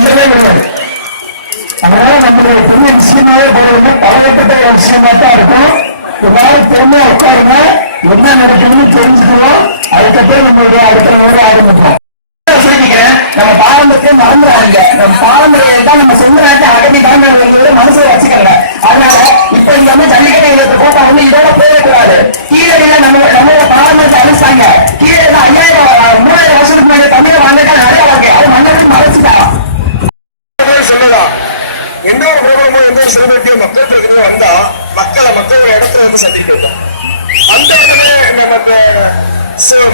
பண்றதே கிடையாது. அதனால நம்மளுடைய பெரிய விஷயமாவே போறது பலவட்டத்த விஷயமா தான் இருக்கும். எல்லாரும் திறமையா உட்காருங்க, என்ன நடக்குதுன்னு தெரிஞ்சுக்குவோம். அதுக்கப்புறம் நம்மளுடைய அடுத்த நேரம் ஆரம்பிப்போம். நம்ம பாரம்பரியத்தை மறந்துடாங்க. நம்ம பாரம்பரியம் தான் நம்ம சொந்த நாட்டை அகதி தாண்டது மனசுல வச்சுக்கல. அதனால இப்ப இங்க வந்து ஜல்லிக்கட்டு கோட்டை வந்து இதோட போயிடக்கூடாது. கீழே நம்மளோட பாரம்பரியத்தை அழிச்சாங்க. கீழே 5000 3000 வருஷத்துக்கு முன்னாடி தமிழை வாழ்ந்துட்டா நிறைய வாழ்க்கை அது மன்னருக்கு மறைச்சிட்டாங்க. சொல்லலாம் எந்த ஒரு பிரபலமும் எந்த ஒரு செலிபிரிட்டியும் மக்கள் பிரதிநிதியும் வந்தா மக்கள் இடத்துல வந்து சந்திக்கிறோம். அந்த இடத்துல நமக்கு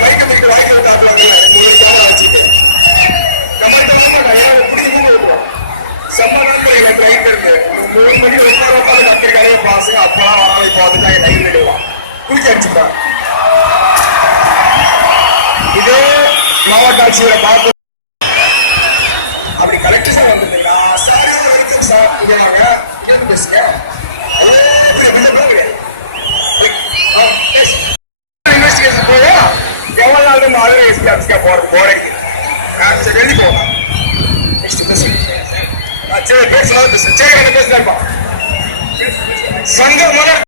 மைக்கத்துக்கு வாய்ப்பு வச்சுட்டு இதே மாவட்ட ஆட்சியரை பார்த்து அப்படி கலெக்டர் சார் வந்துட்டீங்களா சார் வரைக்கும் சார் புரியாங்க பேசுங்க. இன்வெஸ்டிகேஷன் போக எவ்வளவு நாள் ஆளுநர் போறேன் வெளியே போகலாம். சங்கம் மலர்